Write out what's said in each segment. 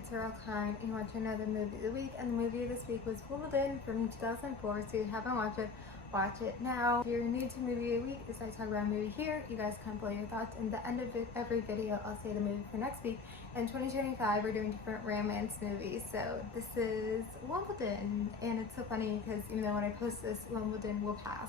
it's Earl Klein, and you watch another movie of the week, and the movie of this week was Wimbledon from 2004, so if you haven't watch it now. If you're new to movie of the week, as I talk about a movie here, you guys come play your thoughts. In the end of every video, I'll say the movie for next week. In 2025, we're doing different romance movies, so this is Wimbledon, and it's so funny because even though when I post this, Wimbledon will pass,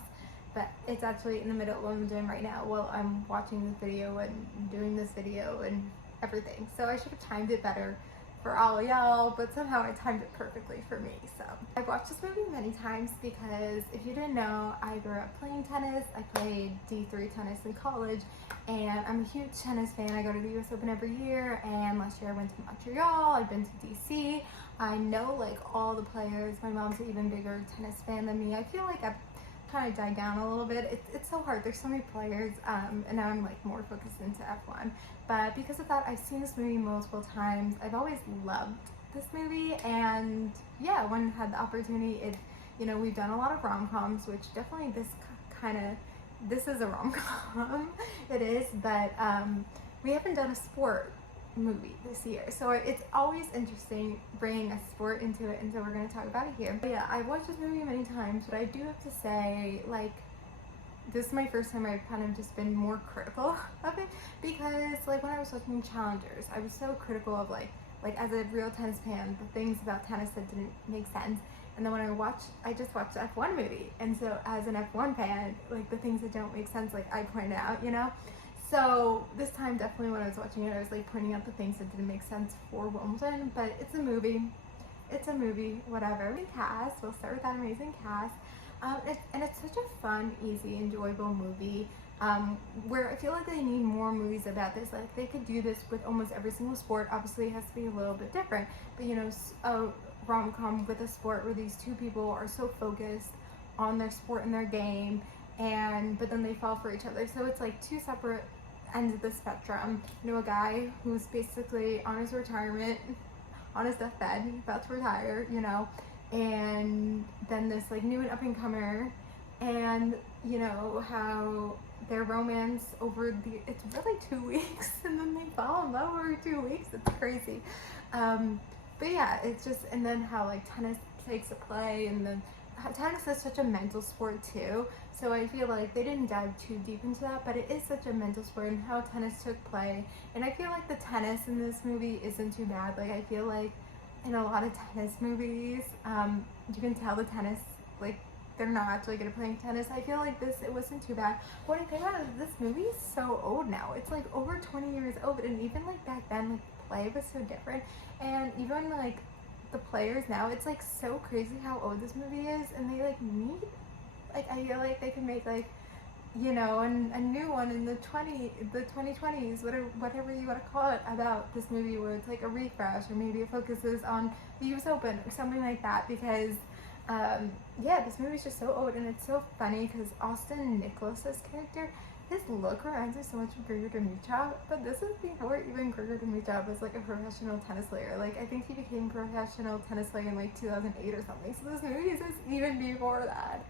but it's actually in the middle of Wimbledon right now while I'm watching this video and doing this video and everything. So I should have timed it better for all of y'all, but somehow I timed it perfectly for me. So I've watched this movie many times because if you didn't know, I grew up playing tennis. I played D3 tennis in college, and I'm a huge tennis fan. I go to the US Open every year, and last year I went to Montreal. I've been to DC. I know like all the players. My mom's an even bigger tennis fan than me. I feel like I've kind of died down a little bit. It's so hard. There's so many players, and now I'm like more focused into F1. But because of that, I've seen this movie multiple times. I've always loved this movie, and yeah, when I had the opportunity, we've done a lot of rom-coms, which definitely this is a rom-com. It is, but we haven't done a sport movie this year, so it's always interesting bringing a sport into it, and so we're going to talk about it here. But yeah, I've watched this movie many times, but I do have to say, like, this is my first time I've kind of just been more critical of it, because like when I was watching Challengers, I was so critical of like as a real tennis fan, the things about tennis that didn't make sense. And then when I just watched the F1 movie, and so as an F1 fan, like the things that don't make sense, like I point out, So this time, definitely when I was watching it, I was like pointing out the things that didn't make sense for Wimbledon, but it's a movie, whatever. Amazing cast, we'll start with that amazing cast. And it's such a fun, easy, enjoyable movie, where I feel like they need more movies about this. Like they could do this with almost every single sport. Obviously it has to be a little bit different, but a rom-com with a sport where these two people are so focused on their sport and their game, but then they fall for each other. So it's like two separate ends of the spectrum. A guy who's basically on his retirement, on his deathbed, about to retire, and then this like new and up and comer, and how their romance it's really 2 weeks, and then they fall in love over 2 weeks. It's crazy. But yeah, it's just, and then how like tennis takes a play, and then tennis is such a mental sport too, so I feel like they didn't dive too deep into that, but it is such a mental sport, and how tennis took play. And I feel like the tennis in this movie isn't too bad. Like I feel like in a lot of tennis movies, you can tell the tennis, like they're not actually good at playing tennis. I feel like it wasn't too bad. What I think about is this movie is so old now. It's like over 20 years old, and even like back then, like the play was so different, and even like the players now, it's like so crazy how old this movie is, and they like need, like I feel like they can make like a new one in the 2020s, whatever you want to call it, about this movie, where it's like a refresh, or maybe it focuses on the US Open or something like that, because yeah, this movie's just so old. And it's so funny because Austin Nicholas's character, his look reminds me so much of Grigor Dimitrov, but this is before even Grigor Dimitrov was like a professional tennis player. Like I think he became a professional tennis player in like 2008 or something, so this movie is even before that.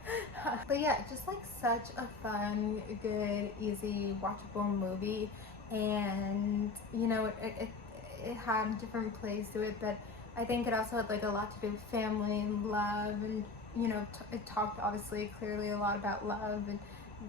But yeah, just like such a fun, good, easy, watchable movie, and it had different plays to it, but I think it also had like a lot to do with family and love, and it talked obviously clearly a lot about love, and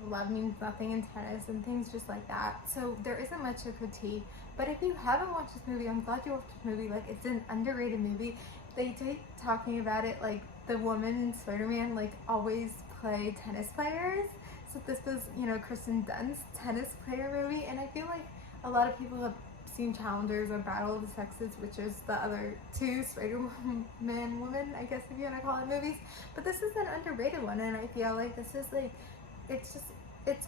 love means nothing in tennis and things just like that. So there isn't much to critique, but if you haven't watched this movie, I'm glad you watched this movie. Like it's an underrated movie. They take talking about it like the woman in Spider-Man like always play tennis players. So this was Kristen Dunst's tennis player movie, and I feel like a lot of people have seen Challengers or Battle of the Sexes, which is the other two Spider-Man woman, I guess if you want to call it, movies. But this is an underrated one, and I feel like this is like, it's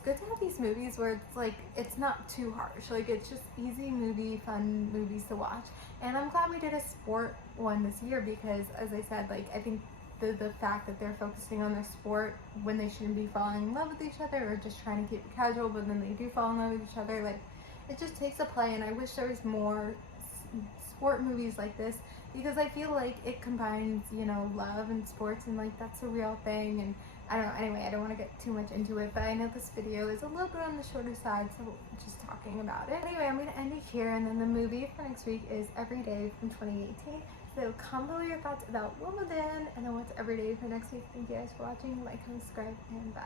good to have these movies where it's like, it's not too harsh. Like it's just easy movie, fun movies to watch. And I'm glad we did a sport one this year, because as I said, like I think the fact that they're focusing on their sport when they shouldn't be falling in love with each other, or just trying to keep it casual, but then they do fall in love with each other, like it just takes a play. And I wish there was more sport movies like this, because I feel like it combines love and sports, and like that's a real thing. And I don't know, anyway, I don't want to get too much into it, but I know this video is a little bit on the shorter side, so just talking about it. Anyway, I'm going to end it here, and then the movie for next week is Every Day from 2018. So comment below your thoughts about Wimbledon, and then what's every day for next week. Thank you guys for watching. Like, comment, subscribe, and bye.